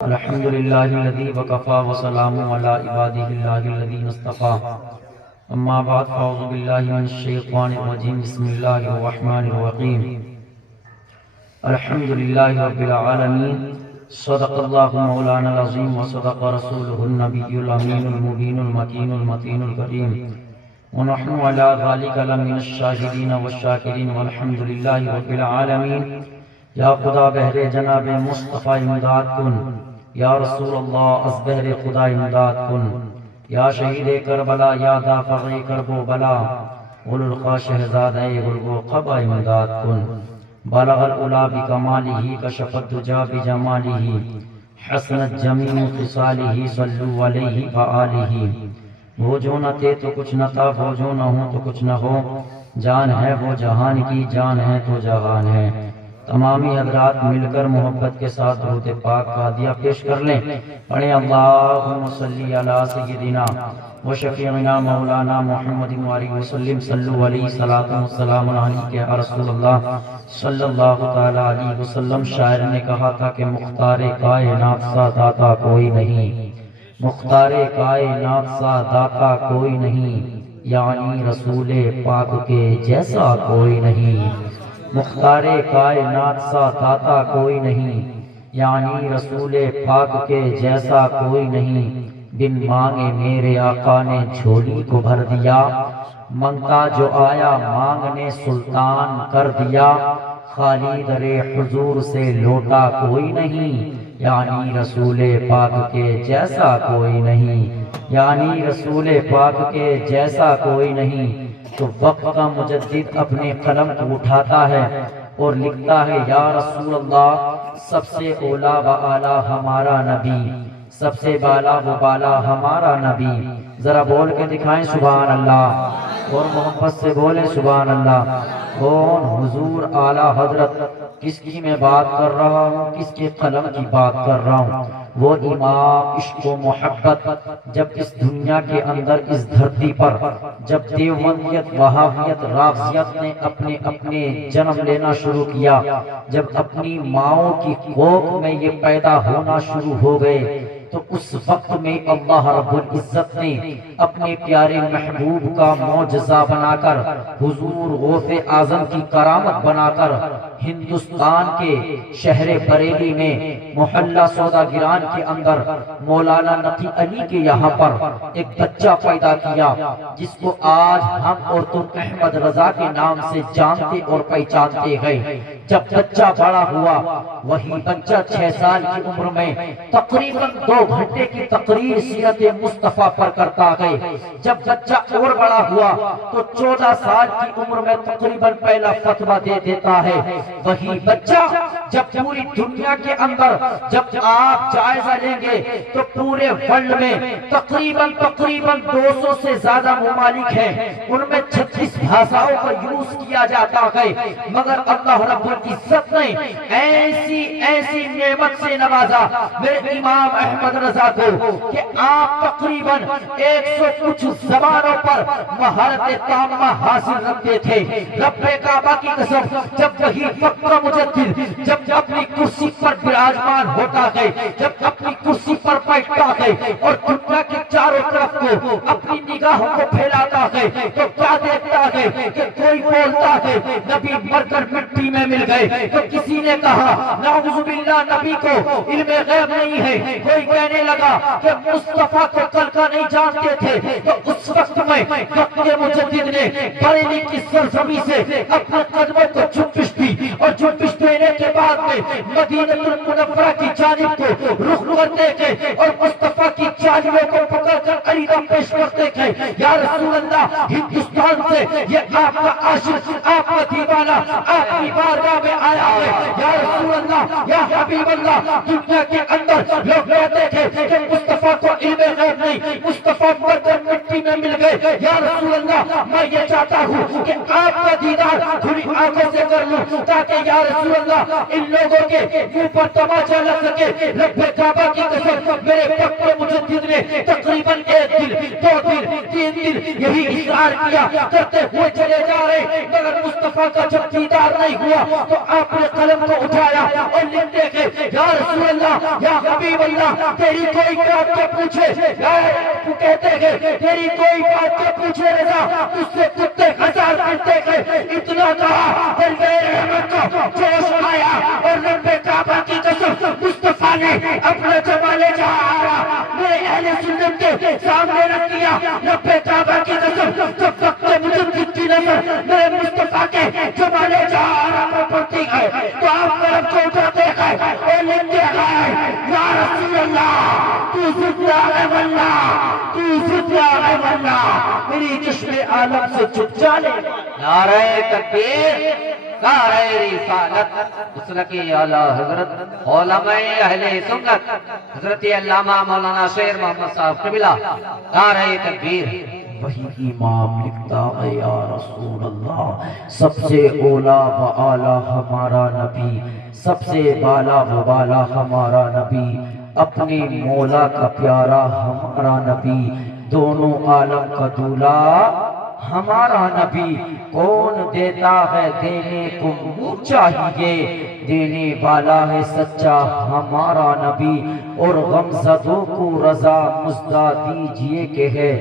الحمد لله الذي وكفى وسلام على عباده الله الذين اصطفى اما بعد فاعوذ بالله من الشيطان الرجيم بسم الله الرحمن الرحيم الحمد لله رب العالمين صدق الله مولانا العظيم وصدق رسوله النبي الأمين المبين المتين المتين الكريم ونحن على ذلك لمن الشاهدين والشاكرين والحمد لله رب العالمين یا خدا بہر جناب مصطفیٰ امداد کن، یا رسول اللہ از بہر خدا امداد کن، یا شہید کربلا یا دافع کرب و بلا غل الخا شہزادہ غرب و قبا امداد کن. بلغ العلا بکمالہ کشف الدجا بجمالہ حسنت جمیع خصالہ صلو علیہ وآلہ. وہ جو نہ تھے تو کچھ نہ تھا، وہ جو نہ ہو تو کچھ نہ ہو، جان ہے وہ جہان کی، جان ہے تو جہان ہے. تمامی حضرات مل کر محبت کے ساتھ درود پاک کا ہدیہ پیش کر لیں. پڑھیں اللہم صلی علی سیدنا و شفیعنا مولانا محمد وآلہ وسلم صلو علیہ صلاۃ و سلام علیک یا رسول اللہ صلی اللہ تعالی علیہ وسلم. شاعر نے کہا تھا کہ مختار کائنات سا داتا کوئی نہیں، مختار کائنات سا داتا کوئی نہیں، یعنی رسول پاک کے جیسا کوئی نہیں. مختار کائنات سا داتا کوئی نہیں، یعنی رسول پاک کے جیسا کوئی نہیں. بن مانگے میرے آقا نے جھولی کو بھر دیا، منگتا جو آیا مانگنے سلطان کر دیا. خالی در حضور سے لوٹا کوئی نہیں، یعنی رسول پاک کے جیسا کوئی نہیں، یعنی رسول پاک کے جیسا کوئی نہیں. تو وقت کا مجدد اپنے قلم کو اٹھاتا ہے اور لکھتا ہے یا رسول اللہ سب سے اولا و اعلی ہمارا نبی، سب سے بالا و بالا ہمارا نبی. ذرا بول کے دکھائیں سبحان اللہ، اور محبت سے بولیں سبحان اللہ. کون؟ حضور اعلی حضرت. کس کی میں بات کر رہا ہوں؟ کس کے قلم کی بات کر رہا ہوں؟ وہ امام عشق و محبت جب اس دنیا کے اندر اس دھرتی پر جب دیوبندیت وہابیت رافضیت نے اپنے جنم لینا شروع کیا، جب اپنی ماؤں کی کوکھ میں یہ پیدا ہونا شروع ہو گئے، تو اس وقت میں اللہ رب العزت نے اپنے پیارے محبوب کا معجزہ بنا کر، حضور غوث اعظم کی کرامت بنا کر، ہندوستان کے شہر بریلی میں محلہ سوداگران کے اندر مولانا نقی علی کے یہاں پر ایک بچہ پیدا کیا، جس کو آج ہم اور تم احمد رضا کے نام سے جانتے اور پہچانتے ہیں. جب بچہ بڑا ہوا، وہی بچہ 6 سال کی عمر میں تقریباً 2 گھنٹے کی تقریر سیرت مصطفیٰ پر کرتا گئے. جب بچہ اور بڑا ہوا تو 14 سال کی عمر میں تقریباً پہلا فتویٰ دے دیتا ہے. وہی بچہ جب پوری دنیا کے اندر جب آپ جائزہ لیں گے تو پورے ورلڈ میں تقریباً 200 سے زیادہ ممالک ہیں، ان میں 36 بھاشاؤں کا یوز کیا جاتا ہے. مگر اللہ رب العزت نے ایسی نعمت سے نوازا میرے امام احمد رضا کو کہ آپ تقریباً 100 کچھ زبانوں پر مہارت تامہ حاصل رکھتے تھے. رب کعبہ کی قسم جب وہی وقت کا مجدد جب اپنی کرسی پر براجمان ہوتا ہے، جب اپنی کرسی پر بیٹھتا ہے اور دنیا کے چاروں طرف کو اپنی نگاہوں کو پھیلاتا ہے، تو کیا دیکھتا ہے کہ کوئی بولتا ہے نبی مر کر مٹی میں مل گئے، تو کسی نے کہا نعوذ باللہ نبی کو علم غیب نہیں ہے. کوئی کہنے لگا کہ مصطفیٰ کو کل کا نہیں جانتے تھے. تو اس وقت میں وقت کے مجدد نے بریلی کی سرزمین سے اپنے قدموں کو جنبش دی، اور جنبش دینے کے بعد میں مدینہ المنورہ کی جانب کو رخ کرتے گئے اور مصطفیٰ کی چالیوں کو پکڑ کر عریضہ پیش کرتے گئے. یا رسول اللہ ہندوستان سے یہ آپ کا عاشق، آپ کا دیوانہ آپ کی بارگاہ میں آیا ہے. یا رسول اللہ، یا حبیب اللہ، دنیا کے اندر لوگ کہتے تھے کہ مصطفیٰ کو علم غیب نہیں، مصطفیٰ مر کر مٹی میں مل گئے. یا رسول اللہ میں یہ چاہتا ہوں کہ آپ کا دیدار کھلی آنکھوں سے کر لوں، تاکہ یا رسول اللہ ان لوگوں کے منہ پر تماچا لگ سکے. رب کعبہ کی قسم میرے وقت مجدد نے تقریباً 1 دن 2 دن 3 دن یہی اصرار کیا کرتے ہوئے چلے جا رہے، مگر مصطفیٰ کا جب دیدار نہیں ہوا تو آپ نے قلم کو اٹھایا اور لکھتے گئے، یا رسول اللہ، یا حبیب اللہ، تیری کوئی بات تو پوچھے، تو کہتے گئے تیری کوئی بات تو پوچھے رضا، اس سے کتے ہزار کرتے گئے، اتنا کہا دلبے رحمت کو جوش آیا اور رب کعبہ کی قسم مصطفیٰ نے اپنا جمال جہارا میرے اہل سنت کے سامنے رکھ دیا۔ رب کعبہ کی قسم جب وقت مجدد کی نظر میرے مصطفیٰ کے جمال جہارا پر پڑتی ہے تو آپ طرف کو اٹھاتے گئے اور لکھتے گئے، یا رسول اللہ تو زندہ ہے واللہ، تو زندہ ہے واللہ، میری چشم عالم سے چھپ جانے۔ نعرہ تکبیر، نعرہ رسالت، مسلک اعلی حضرت علماء اہل سنت حضرت علامہ مولانا شیر محمد صاحب قبلہ، نعرہ تکبیر۔ وہی امام لکھتا ہے، یا رسول اللہ، سب سے اولا و اعلیٰ ہمارا نبی، سب سے بالا و بالا ہمارا نبی، اپنے مولا کا پیارا ہمارا نبی، دونوں عالم کا دولا ہمارا نبی، کون دیتا ہے دینے کو منہ چاہیے، دینے والا ہے سچا ہمارا نبی، اور غمزدوں کو رضا مزدہ دیجئے کہ ہے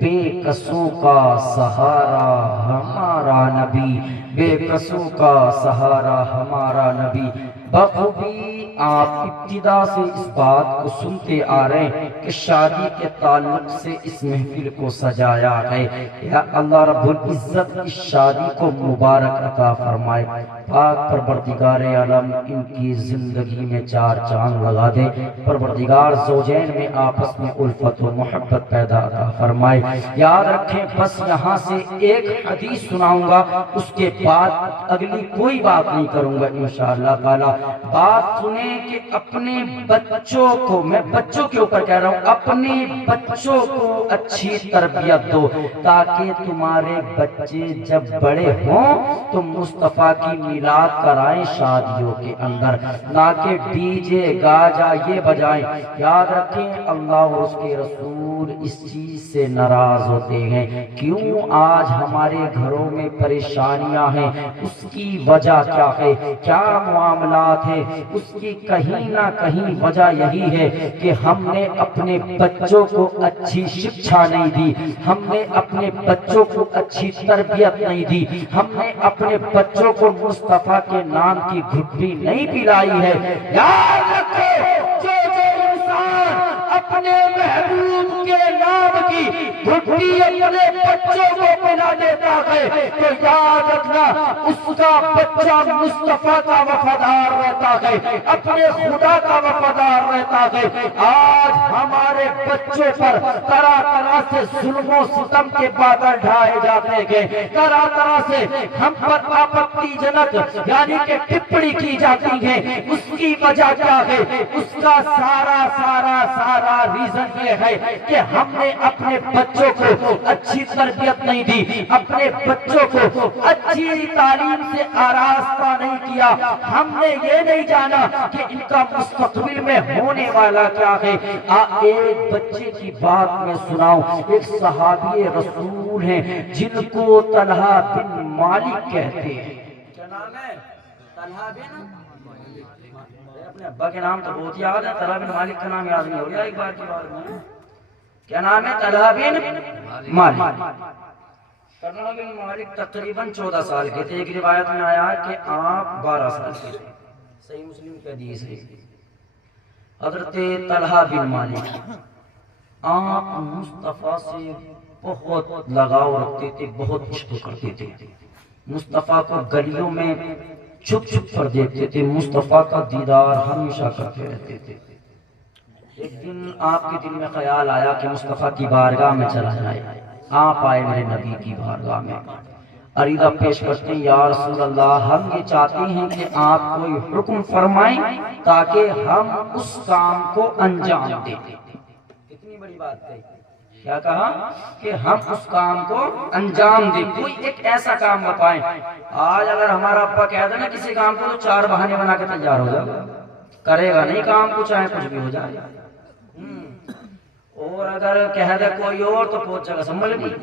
بے قصوں کا سہارا ہمارا نبی، بے قصوں کا سہارا ہمارا نبی۔ بخوبی آپ ابتدا سے اس بات کو سنتے آ رہے ہیں کہ شادی کے تعلق سے اس محفل کو سجایا ہے۔ یا اللہ رب العزت اس شادی کو مبارک عطا فرمائے، پاک پروردگار عالم ان کی زندگی میں 4 چاند لگا دے، پروردگار زوجین میں آپس میں الفت و محبت پیدا عطا فرمائے۔ یاد رکھیں بس یہاں سے ایک حدیث سناؤں گا، اس کے بعد اگلی کوئی بات نہیں کروں گا انشاءاللہ تعالی۔ بات سنیں کہ اپنے بچوں کو، میں بچوں کے اوپر کہہ رہا ہوں، اپنے بچوں کو اچھی تربیت دو تاکہ تمہارے بچے جب بڑے ہوں تو مصطفیٰ کی میلاد کرائیں شادیوں کے اندر، نہ کہ ڈی جے گاجا یہ بجائیں۔ یاد رکھیں اللہ اور اس کے رسول اس چیز سے ناراض ہوتے ہیں۔ کیوں آج ہمارے گھروں میں پریشانیاں ہیں، اس کی وجہ کیا ہے، کیا معاملات ہیں، اس کی کہیں نہ کہیں وجہ یہی ہے کہ ہم نے اپنے بچوں کو اچھی شکشا نہیں دی، ہم نے اپنے بچوں کو اچھی تربیت نہیں دی، ہم نے اپنے بچوں کو مصطفیٰ کے نام کی گھٹی نہیں پلائی ہے۔ یاد رکھو جو انسان اپنے محبوب کے نام کی گھٹی اپنے بچوں کو پلا دیتا ہے تو یاد رکھنا اس کا بچہ مصطفیٰ کا وفادار رہتا ہے، اپنے خدا کا وفادار رہتا ہے۔ آج ہمارے بچوں پر طرح طرح سے ظلم و ستم کے بادل ڈھائے جاتے ہیں، طرح طرح سے ہم پر آپتی جنک یعنی کہ ٹپڑی کی جاتی ہے۔ اس کی وجہ کیا ہے؟ اس کا سارا ریزن یہ ہے کہ ہم نے اپنے بچوں کو اچھی تربیت نہیں دی، اپنے بچوں کو اچھی تعلیم سے آراستہ نہیں کیا، ہم نے یہ نہیں جانا کہ ان کا مستقبل میں ہونے والا کیا ہے۔ ایک بچے کی بات میں سناؤں، ایک صحابی رسول ہیں جن کو طلحہ بن مالک کہتے ہیں۔ کیا نام ہے؟ طلحہ بن مالک۔ اپنے ابا کے نام تو بہت یاد ہے، طلحہ بن مالک کا نام یاد نہیں ہو گیا ایک بار کی بات میں۔ کیا نام ہے؟ طلحہ بن مالک۔ طلحہ بن مالک تقریباً 14 سال کے تھے، ایک روایت میں آیا کہ آپ 12 سال کے تھے، صحیح مسلم کی حدیث ہے۔ حضرت طلحہ بن مالک آپ مصطفیٰ سے بہت لگاؤ رکھتے تھے، بہت عشق کرتے تھے، مصطفیٰ کو گلیوں میں چھپ چھپ کر دیکھتے تھے، مصطفیٰ کا دیدار ہمیشہ کرتے رہتے تھے۔ ایک دن آپ کے دل میں خیال آیا کہ مصطفیٰ کی بارگاہ میں چلا جائے۔ آپ آئے میرے نبی کی بارگاہ میں، عریضہ پیش کرتے ہیں، یا رسول اللہ ہم یہ چاہتے ہیں کہ آپ کوئی حکم فرمائیں تاکہ ہم اس کام کو انجام دیں۔ کتنی بڑی بات ہے، کیا کہا کہ ہم اس کام کو انجام دیں، کوئی ایک ایسا کام بتائیں۔ آج اگر ہمارا ابا کہہ دے نا کسی کام کو تو 4 بہانے بنا کے تیار ہو جائے، کرے گا نہیں کام کو چاہے کچھ بھی ہو جائے۔ اور اگر کہہ دے کوئی اور تو پہنچ جائے گا سنبھل بھی،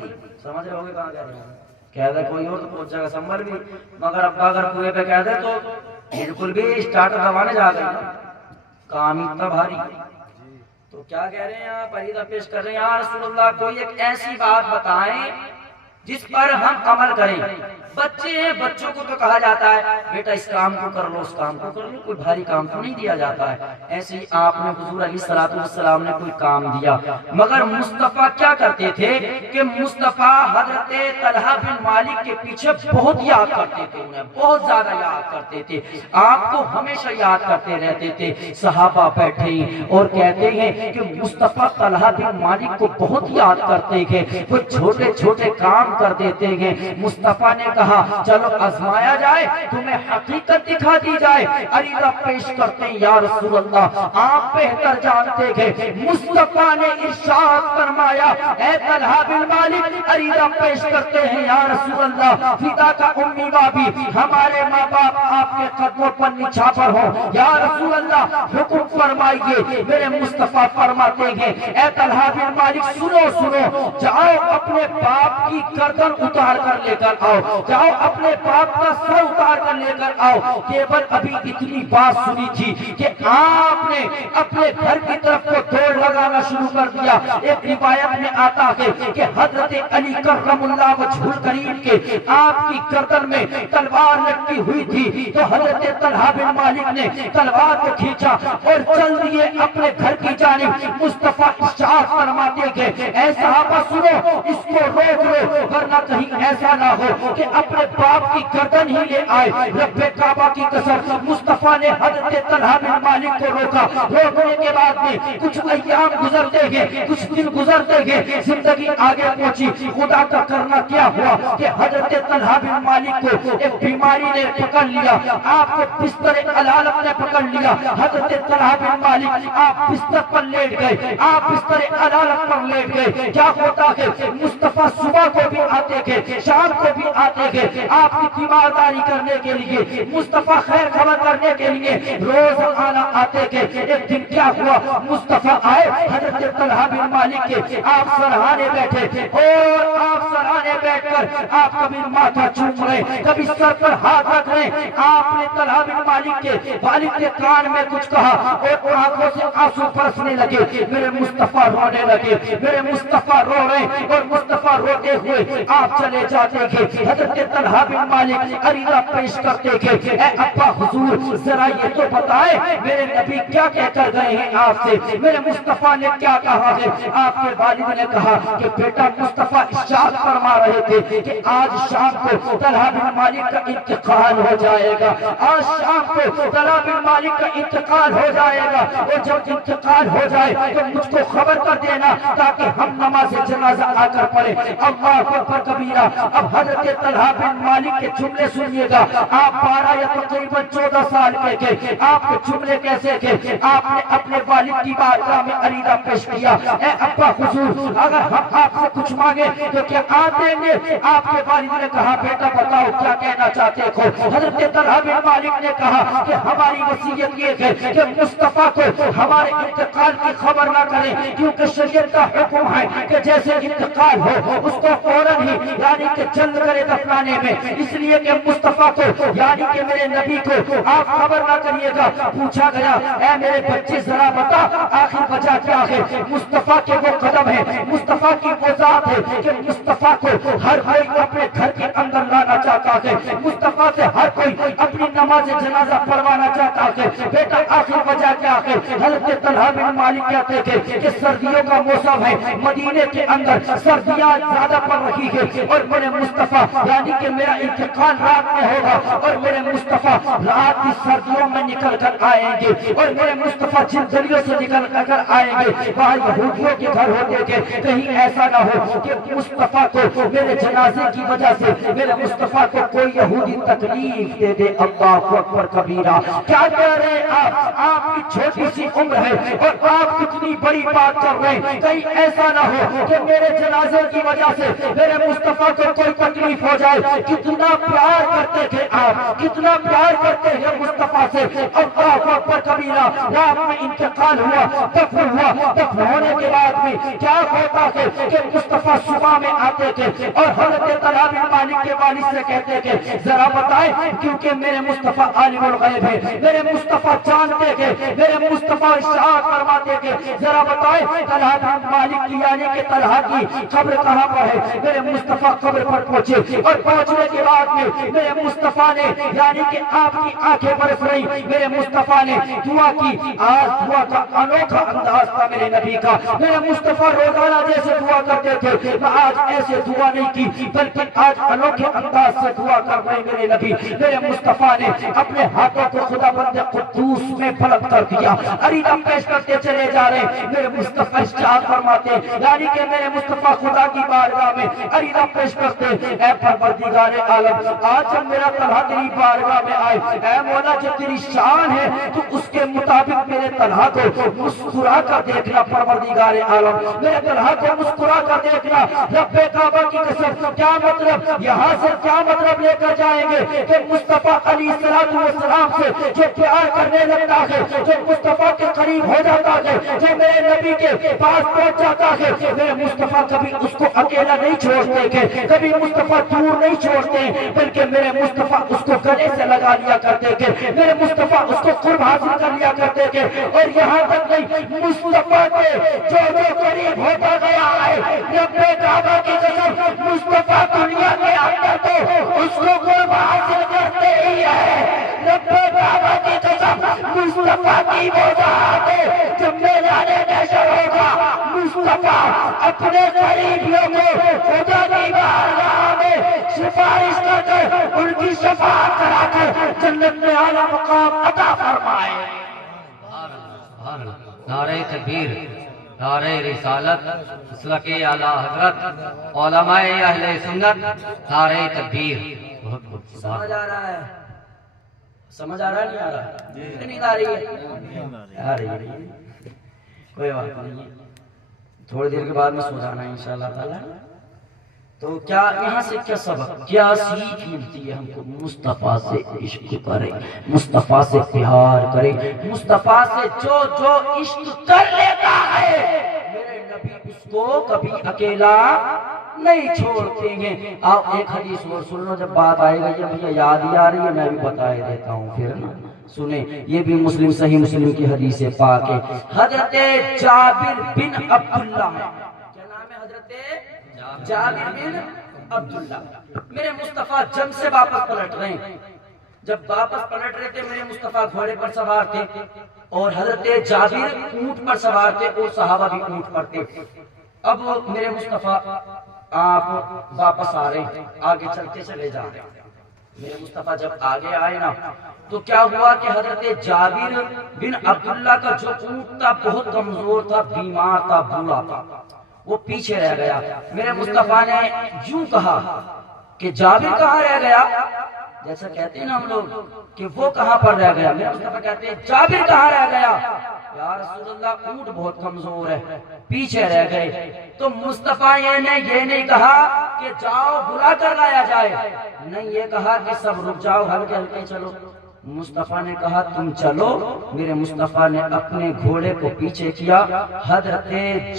سمجھ رہے ہوگے کہاں کہہ رہے ہیں، کہہ دے کوئی اور تو پہنچ جائے گا سنبھل بھی، مگر ابا اگر کنویں پہ کہہ دے تو بالکل بھی اسٹارٹر دبانے جا گئی نا، کام اتنا بھاری۔ تو کیا کہہ رہے ہیں آپ، عریضہ پیش کر رہے ہیں یا رسول اللہ کوئی ایک ایسی بات بتائیں جس پر ہم عمل کریں۔ بچے ہیں، بچوں کو تو کہا جاتا ہے بیٹا اس کام کو کر لو، اس کام کو کر لو، کوئی بھاری کام تو نہیں دیا جاتا ہے۔ ایسے ہی آپ نے حضور علیہ الصلوۃ والسلام نے کوئی کام دیا، مگر مصطفیٰ کیا کرتے تھے کہ مصطفیٰ حضرت طلحہ بن مالک کے پیچھے بہت یاد کرتے تھے، انہیں بہت زیادہ یاد کرتے تھے، آپ کو ہمیشہ یاد کرتے رہتے تھے۔ صحابہ بیٹھے اور کہتے ہیں کہ مصطفیٰ طلحہ بن مالک کو بہت یاد کرتے ہیں، وہ چھوٹے چھوٹے کام کر دیتے ہیں۔ مصطفیٰ نے کہا چلو آزمایا جائے، تمہیں حقیقت دکھا دی جائے۔ عریضہ پیش کرتے ہیں یا رسول اللہ آپ بہتر جانتے ہیں۔ مصطفیٰ نے ارشاد فرمایا اے طلحہ بن مالک، عریضہ پیش کرتے ہیں یا رسول اللہ فدا کا امی بابی، ہمارے ماں باپ آپ کے قدموں پر نچھاور ہوں، یا رسول اللہ حکم فرمائیے۔ میرے مصطفیٰ فرماتے ہیں اے طلحہ بن مالک سنو سنو، جاؤ اپنے باپ کی گردن اتار کر لے کر آؤ، جاؤ اپنے باپ کا سر اتار کر لے کر آؤ۔ کیول ابھی اتنی بات سنی تھی کہ آپ نے اپنے گھر کی طرف کو دوڑ لگانا شروع کر دیا۔ ایک روایت میں آتا ہے کہ حضرت علی کرم اللہ وجہ الکریم کے آپ کی گردن میں تلوار لٹکی ہوئی تھی، تو حضرت طلحہ بن مالک نے تلوار کو کھینچا اور چل دیے اپنے گھر کی جانب۔ مصطفیٰ ارشاد فرماتے کہ اے صحابہ سنو، اس کو روک لو ورنہ کہیں ایسا نہ ہو کہ اپنے باپ کی گردن ہی لے آئے۔ رب کعبہ کی قسم مصطفیٰ نے حضرت طلحہ بن مالک کو روکا۔ روکنے کے بعد میں کچھ ایام گزرتے گئے، کچھ دن گزرتے گئے، زندگی آگے پہنچی۔ خدا کا کرنا کیا ہوا کہ حضرت طلحہ بن مالک کو ایک بیماری نے پکڑ لیا، آپ کو بستر علالت نے پکڑ لیا۔ حضرت طلحہ بن مالک آپ بستر پر لیٹ گئے، آپ بستر علالت پر لیٹ گئے۔ کیا ہوتا ہے مصطفیٰ صبح کو بھی آتے گئے، شام کو بھی آتے گئے آپ کی تیمارداری کرنے کے لیے، مصطفیٰ خیر خبر کرنے کے لیے روز آنا آتے گئے۔ ایک دن کیا ہوا، مصطفیٰ آئے حضرت طلحہ بن مالک کے، آپ سرہانے بیٹھے اور آپ سرہانے بیٹھ کر آپ کبھی ماتھا چوم رہے، کبھی سر پر ہاتھ رکھ رہے۔ آپ نے طلحہ بن مالک کے والد کے کان میں کچھ کہا اور آنکھوں سے آنسو برسنے لگے۔ میرے مصطفیٰ رونے لگے، میرے مصطفیٰ رو رہے اور مصطفیٰ روتے ہوئے آپ چلے جاتے گے۔ حضرت طلحہ بن مالک عریضہ پیش کرتے کہ اے ابا حضور ذرا یہ تو بتائیں میرے نبی کیا کہہ کر گئے ہیں آپ سے، میرے مصطفیٰ نے کیا کہا ہے۔ آپ کے والد نے کہا کہ بیٹا مصطفیٰ ارشاد فرما رہے تھے کہ آج شام کو طلحہ بن مالک کا انتقال ہو جائے گا، آج شام کو طلحہ بن مالک کا انتقال ہو جائے گا، اور جب انتقال ہو جائے تو مجھ کو خبر کر دینا تاکہ ہم نماز جنازہ آ کر پڑھیں۔ اللہ اکبر کبیرہ۔ اب حضرت طلحہ بن مالک کے جملے سنیے گا، آپ 12 یا تقریباً 14 سال کے تھے۔ آپ کے جملے کیسے تھے، آپ نے اپنے والد کی بارگاہ میں عریضہ پیش کیا اے ابا حضور اگر ہم آپ سے کچھ مانگے تو کیا آپ دیں گے؟ آپ کے والد نے کہا بیٹا بتاؤ کیا کہنا چاہتے ہو۔ حضرت طلحہ بن مالک نے کہا کہ ہماری وصیت یہ ہے کہ مصطفیٰ کو ہمارے انتقال کی خبر نہ کریں، کیونکہ شریعت کا حکم ہے کہ جیسے انتقال ہو اس کو فوراً ہی یعنی کہ جلد کرے دفنانے میں، اس لیے کہ مصطفیٰ کو یعنی کہ میرے نبی کو آپ خبر نہ کریے گا۔ پوچھا گیا اے میرے بچے ذرا بتا آخر وجہ کیا ہے۔ مصطفیٰ کے وہ قدم ہے، مصطفیٰ کی وہ ذات ہے کہ مصطفیٰ کو ہر کوئی اپنے گھر کے اندر لانا چاہتا ہے، مصطفیٰ سے ہر کوئی اپنی نماز جنازہ پڑھوانا چاہتا ہے۔ بیٹا آخر وجہ کیا ہے؟ حضرت طلحہ بن مالک کہتے تھے کہ سردیوں کا موسم ہے، مدینے کے اندر سردیاں زیادہ پڑ رہی ہے اور میرے مصطفیٰ یعنی کہ میرا انتقال رات میں ہوگا اور میرے مصطفیٰ رات کی سردیوں میں نکل کر آئیں گے اور میرے مصطفیٰ جن گلیوں سے نکل کر آئیں گے وہاں یہودیوں کے گھر ہوتے تھے، کہیں ایسا نہ ہو کہ مصطفیٰ کو میرے جنازے کی وجہ سے میرے مصطفیٰ کو کوئی یہودی تکلیف دے دے۔ اللہ اکبر کبیرہ۔ کیا کہہ رہے ہیں آپ کی چھوٹی سی عمر ہے اور آپ کتنی بڑی بات کر رہے ہیں، کہیں ایسا نہ ہو کہ میرے جنازے کی وجہ سے میرے مصطفیٰ کو کوئی تکلیف ہو جائے۔ کتنا پیار کرتے تھے آپ، کتنا پیار کرتے ہیں مصطفیٰ سے۔ اللہ اکبر کبیرہ۔ رات میں انتقال ہوا، دفن ہوا، دفن ہونے کے بعد بھی کیا ہوتا ہے کہ مصطفیٰ صبح میں آتے تھے اور حضرت طلحہ بن مالک کے والد سے کہتے کہ ذرا بتائیں، کیونکہ میرے مصطفیٰ عالم الغیب ہے، میرے مصطفیٰ جانتے کہ میرے مصطفیٰ ارشاد فرماتے کہ ذرا بتائیں طلحہ بن مالک کی یعنی کہ طلحہ کی قبر کہاں پر ہے؟ میرے مصطفیٰ قبر پر پہنچے اور پہنچنے کے بعد میں میرے مصطفیٰ نے یعنی کہ آپ کی آنکھیں برس رہی، میرے مصطفیٰ نے دعا کی۔ آج دعا کا انوکھا انداز تھا میرے نبی کا، میرے مصطفیٰ روزانہ جیسے دعا کرتے تھے میں آج ایسے دعا نہیں کی، بلکہ آج انوکھے انداز سے دعا کر رہے میرے نبی۔ میرے مصطفیٰ نے اپنے ہاتھوں کو خدا بند قدوس میں بلند کر دیا، عریضہ پیش کرتے چلے جا رہے، میرے مصطفیٰ ارشاد فرماتے یعنی کہ میرے مصطفیٰ خدا کی بارگاہ میں عریضہ پیش کرتے، اے پروردگار عالم، آج جب میرا طلحہ تیری بارگاہ میں آئے، اے مولا جو تیری شان ہے تو اس کے مطابق میرے طلحہ کو مسکرا کر دیکھنا پروردگار عالم، میرے طلحہ کو مسکرا کر دیکھنا۔ رب کعبہ کی قسم، کیا مطلب یہاں سے کیا مطلب لے کر جائیں گے کہ مصطفیٰ علیہ السلام سے جو پیار کرنے لگتا ہے، جو مصطفیٰ کے قریب ہو جاتا ہے، جو میرے نبی کے پاس پہنچ جاتا ہے، میرے مصطفیٰ کبھی اس کو اکیلا نہیں چھوڑتے کہ کبھی مصطفیٰ دور نہیں چھوڑتے، بلکہ میرے مصطفیٰ اس کو گلے سے لگا لیا کرتے کہ میرے مصطفیٰ اس کو قرب حاصل کر لیا کرتے کہ اور یہاں تک نہیں مصطفیٰ کے جو قریب ہوتا گیا ہے، رب کعبہ کی قسم مصطفیٰ دنیا کے اندر تو اس کو قرب حاصل کرتے ہی ہے، رب کعبہ کی قسم مصطفیٰ کی وہ ذات ہے جب میدان محشر ہوگا، مصطفیٰ اپنے قریبیوں کو خدا کی بارگاہ میں سفارش کر کر ان کی شفاعت کرا کر جنت میں اعلیٰ مقام عطا فرمائے۔ نعرہ تکبیر، نعرہ رسالت، مسلک اعلیٰ حضرت، علماء اہل سنت، نعرہ تکبیر۔ سمجھ آ رہا ہے؟ سمجھ آ رہا ہے نہیں آ رہا ہے؟ نہیں آ رہی ہے؟ آ رہی ہے، کوئی بات نہیں ہے، تھوڑی دیر کے بعد میں سو جانا ہے انشاءاللہ تعالی۔ تو کیا یہاں سے کیا سبق، کیا سیکھ ملتی ہے ہم کو؟ مصطفیٰ سے عشق کرے، مصطفیٰ سے پیار کرے، مصطفیٰ سے جو جو عشق کر لیتا ہے میرے نبی اس کو کبھی اکیلا نہیں چھوڑتے ہیں۔ آپ ایک حدیث اور سن لو، جب بات آئے گا یہ مجھے یاد ہی آ رہی ہے میں بھی بتا ہی دیتا ہوں پھر نا، سنیں یہ بھی مسلم صحیح مسلم کی حدیث پاک ہے۔ حضرت جابر بن عبداللہ، کیا نام ہے حضرت جابر بن عبداللہ، میرے مصطفیٰ جنگ سے واپس پلٹ رہے ہیں، جب واپس پلٹ رہے تھے میرے مصطفیٰ گھوڑے پر سوار تھے اور حضرت جابر اونٹ پر سوار تھے اور صحابہ بھی اونٹ پر تھے۔ اب میرے مصطفیٰ آپ واپس آ رہے ہیں، آگے چلتے چلے جا رہے ہیں، میرے مصطفیٰ جب آگے آئے نا تو کیا ہوا کہ حضرت جابر بن عبداللہ کا جو اونٹ تھا بہت کمزور تھا، بیمار تھا، بوڑھا تھا، وہ پیچھے رہ گیا۔ میرے مصطفیٰ نے یوں کہا کہ جابر کہاں رہ گیا، جیسا کہتے ہیں نا ہم لوگ کہ وہ کہاں پر رہ گیا، میرے مصطفیٰ کہتے ہیں جابر کہاں رہ گیا، یا رسول اللہ اونٹ بہت کمزور ہے، پیچھے رہ گئے۔ تو مصطفیٰ نے یہ نہیں کہا کہ جاؤ بلا کر لایا جائے، نہیں یہ کہا کہ سب رک جاؤ ہلکے ہلکے چلو، مصطفیٰ نے کہا تم چلو۔ میرے مصطفیٰ نے اپنے گھوڑے کو پیچھے کیا، حضرت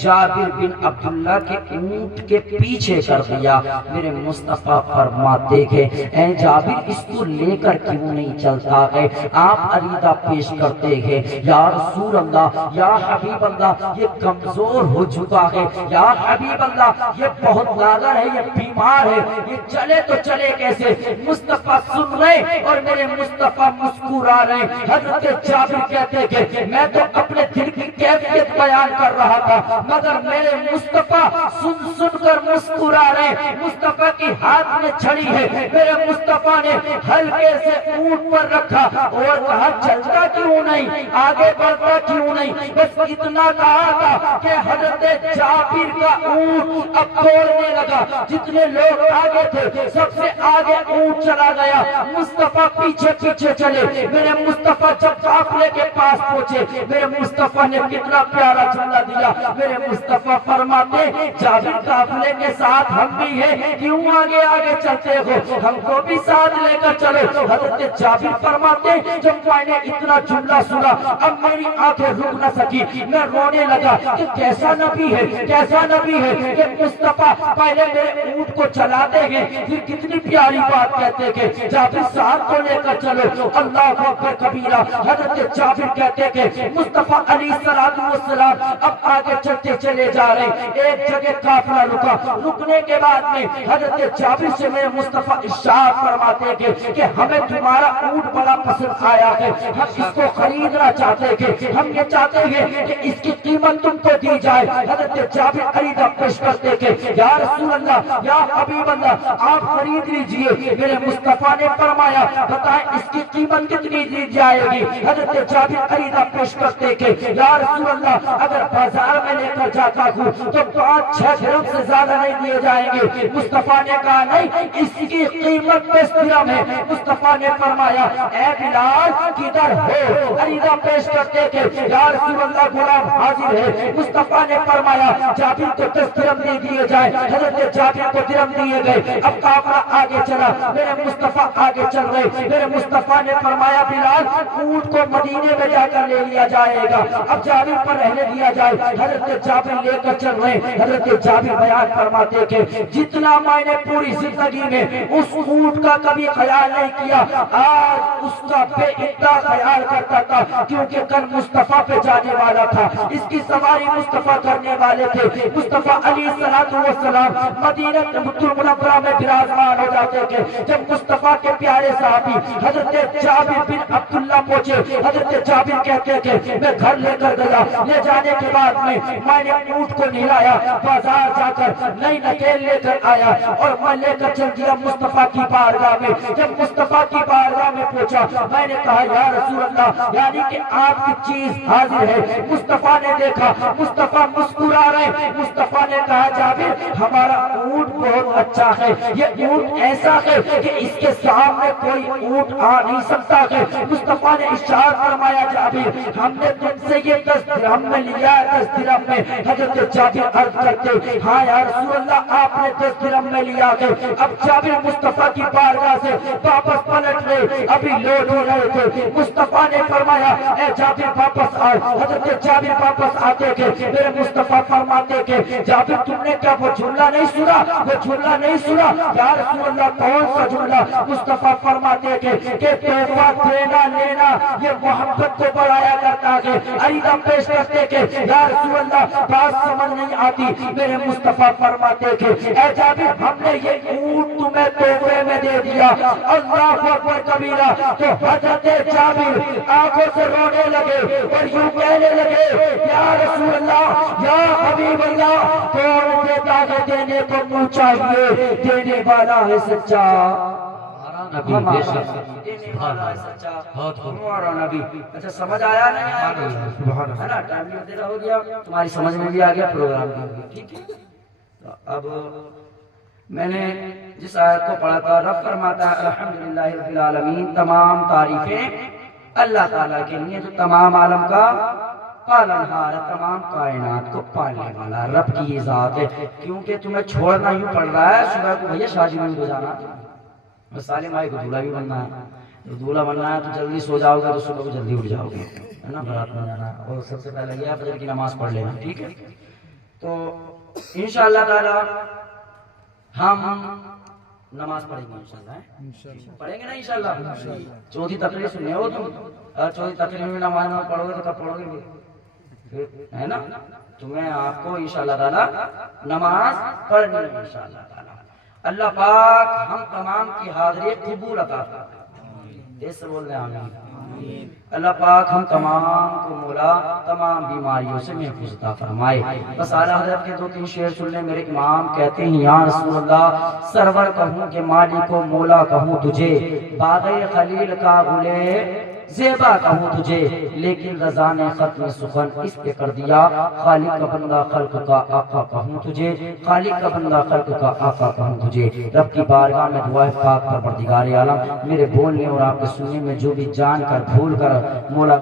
جابر بن عبداللہ کے اونٹ کے پیچھے کر دیا۔ میرے مصطفیٰ فرماتے کہ اے جابر اس کو لے کر کیوں نہیں چلتا ہے؟ آپ عریضہ پیش کرتے ہیں یا رسول اللہ، یا حبیب اللہ یہ کمزور ہو چکا ہے، یا حبیب اللہ یہ بہت لاغر ہے، یہ بیمار ہے، یہ چلے تو چلے کیسے؟ مصطفیٰ سن رہے اور میرے مصطفیٰ مسکرا رہے۔ حضرت جابر کہتے کہ میں تو اپنے دل کی کیفیت بیان کر رہا تھا مگر میرے مصطفیٰ سن سن کر مسکرا رہے۔ مصطفیٰ کی ہاتھ میں چھڑی ہے، میرے مصطفیٰ نے ہلکے سے اونٹ پر رکھا اور کہا چلتا کیوں نہیں، آگے بڑھتا کیوں نہیں، بس اتنا کہا تھا کہ حضرت جابر کا اونٹ اب دوڑنے لگا، جتنے لوگ آگے تھے سب سے آگے اونٹ چلا گیا، مصطفیٰ پیچھے پیچھے چلے. میرے مصطفیٰ جب قافلے کے پاس پہنچے, میرے مصطفیٰ نے کتنا پیارا جملہ دیا. میرے مصطفیٰ فرماتے جابر قافلے کے ساتھ ہم بھی ہیں, کیوں آگے آگے چلتے ہو, ہم کو بھی ساتھ لے کر چلو. حضرت جابر فرماتے جب میں نے اتنا جملہ سنا اب میری آنکھیں رک نہ سکی, میں رونے لگا کہ کیسا نبی ہے, کیسا نبی ہے کہ مصطفیٰ پہلے میرے اونٹ کو چلاتے ہیں, پھر کتنی پیاری بات کہتے کہ جابر صاحب کو لے کر چلو. اللہ اکبر کبیرہ. حضرت جابر کہتے کہ مصطفیٰ علیہ السلام اب آگے چلتے چلے جا رہے. ایک جگہ قافلہ رکا, رکنے کے بعد میں حضرت جابر سے میرے مصطفیٰ ارشاد فرماتے کہ ہمیں تمہارا اونٹ بڑا پسند آیا ہے, ہم اس کو خریدنا چاہتے ہیں, ہم یہ چاہتے ہیں کہ اس کی قیمت تم کو دی جائے. حضرت جابر عریضہ پیش کرتے کہ یا رسول اللہ, یا حبیب اللہ, آپ خرید لیجئے. میرے مصطفیٰ نے فرمایا بتائیں اس کی قیمت کتنی دی جائے گی. حضرت جابر عریضہ پیش کرتے کہ یا رسول اللہ, اگر بازار میں لے کر جاتا ہوں تو 5-6 درہم سے زیادہ نہیں دیے جائیں گے. مصطفیٰ نے کہا نہیں, اس کی قیمت 10 درہم ہے. مصطفیٰ نے فرمایا اے بلال کدھر ہو. عریضہ پیش کرتے کہ یا رسول اللہ غلام حاضر ہے. مصطفیٰ نے فرمایا جابر کو 10 درہم دے دیے جائے. حضرت جابر کو درہم دیے گئے. اب قافلہ آگے چلا, میرے مصطفیٰ آگے چل رہے. میرے مصطفیٰ نے فرمایا بلال اونٹ کو مدینے میں جا کر لے لیا جائے گا, اب جابر پر رہنے دیا جائے. حضرت جابر لے کر چل رہے. حضرت جابر بیان فرماتے کہ جتنا میں نے پوری زندگی میں اس اونٹ کا کبھی خیال نہیں کیا, آج اس کا بے اتنا خیال کرتا تھا کیونکہ کل مصطفیٰ پہ جانے والا تھا. اس کی سواری مصطفیٰ کرنے والے تھے. مصطفیٰ علیہ السلام مدینہ منورہ میں براجمان ہو جاتے تھے. جب مصطفیٰ کے پیارے صحابی حضرت جابر بن عبداللہ پہنچے, حضرت جابر کہتے کہ میں گھر لے کر گیا. لے جانے کے بعد میں نے اونٹ کو نہلایا, بازار جا کر نئی نکیل لے کر آیا اور میں لے کر چل دیا مصطفیٰ کی بارگاہ میں. جب مصطفیٰ کی بارگاہ میں پہنچا میں نے کہا یا رسول اللہ, یعنی کہ آپ کی چیز حاضر ہے. مصطفیٰ نے دیکھا, مصطفیٰ مسکرا رہے. مصطفیٰ نے کہا جابر ہمارا اونٹ بہت اچھا ہے, یہ اونٹ ایسا ہے کہ اس کے سامنے کوئی اونٹ آ نہیں سکتا ہے. مصطفیٰ نے ارشاد فرمایا جابر ہم نے تم سے یہ 10 درہم میں لیا, 10 درہم میں. حضرت جابر عرض کرتے ہاں یا رسول اللہ آپ نے 10 درہم میں لیا ہے. اب جابر مصطفیٰ کی بارگاہ سے واپس پلٹ رہے, ابھی لوٹ ہو رہے تھے. مصطفیٰ نے فرمایا اے جابر واپس آئے. حضرت جابر واپس آتے کہ میرے مصطفیٰ فرماتے کہ جابر تم نے کیا وہ جملہ نہیں سنا, وہ جملہ نہیں سنا. یا رسول اللہ کون سا جملہ. مصطفیٰ فرماتے کہ تحفہ دینا لینا یہ محبت کو بڑھایا کرتا ہے. عریضہ پیش کرتے کہ یا رسول اللہ بات سمجھ نہیں آتی. میرے مصطفیٰ فرماتے کہ اے جابر ہم نے یہ اونٹ تمہیں تحفے میں دے دیا. اللہ اکبر کبیرہ. تو حضرت جابر آنکھوں سے رونے لگے اور یوں کہنے لگے یا رسول اللہ, یا حبیب اللہ, کون دیتا ہے دینے کو منہ چاہیے, دینے والا ہے سچا نبی. دینے والا ہے سچا ہمارا نبی. اچھا سمجھ آیا نہیں آیا ہے نا, ٹائم بھی دیرا ہو گیا, تمہاری سمجھ میں بھی آ گیا, پروگرام بھی ہو گیا. ٹھیک ہے, اب میں نے جس آیت کو پڑھا تھا رب فرماتا ہے الحمدللہ رب العالمین, تمام تعریفیں اللہ تعالیٰ کے لیے جو تمام عالم کا پالنہار ہے, تمام کائنات کو پالنے والا رب کی یہ ذات ہے. کیونکہ تمہیں چھوڑنا یوں پڑ رہا ہے, صبح کو بھیا شادی میں بھی جانا ہے, سالم بھائی کو دولہا بھی بننا ہے. دولہا بننا ہے تو جلدی سو جاؤ گے تو صبح کو جلدی اٹھ جاؤ گے, ہے نا, برات میں جانا ہے. اور سب سے پہلے یہ فجر کی نماز پڑھ لینا. ٹھیک ہے, تو انشاءاللہ تعالی ہم نماز پڑھیں گے انشاءاللہ. پڑھیں گے نا انشاءاللہ. چوتھی تقریر سننے ہو تم, چوتھی تقریر میں نماز نہ پڑھو گے تو کب پڑھو گے, ہے نا. تمہیں آپ کو انشاءاللہ تعالی نماز پڑھنی ہے انشاءاللہ تعالی. اللہ پاک ہم تمام کی حاضری قبول عطا فرمائے. اس سے بول رہے ہیں آمین. اللہ پاک ہم تمام کو مولا تمام بیماریوں سے محفوظ عطا فرمائے. بس اعلیٰ حضرت کے 2-3 شعر سن لیں. میرے امام کہتے ہیں یا رسول اللہ سرور کہوں کہ مالک و مولا کہوں تجھے, باغ خلیل کا گلے زیبا کہوں تجھے لیکن رضا نے ختم سخن اس پہ کر دیا، خالق کا بندہ خلق کا آقا کہوں تجھے، خالق کا بندہ خلق کا آقا کہوں تجھے۔ رب کی بارگاہ میں دعا ہے پاک پروردگار عالم، میرے بولنے اور آپ کے سننے میں جو بھی جان کر بھول کر مولا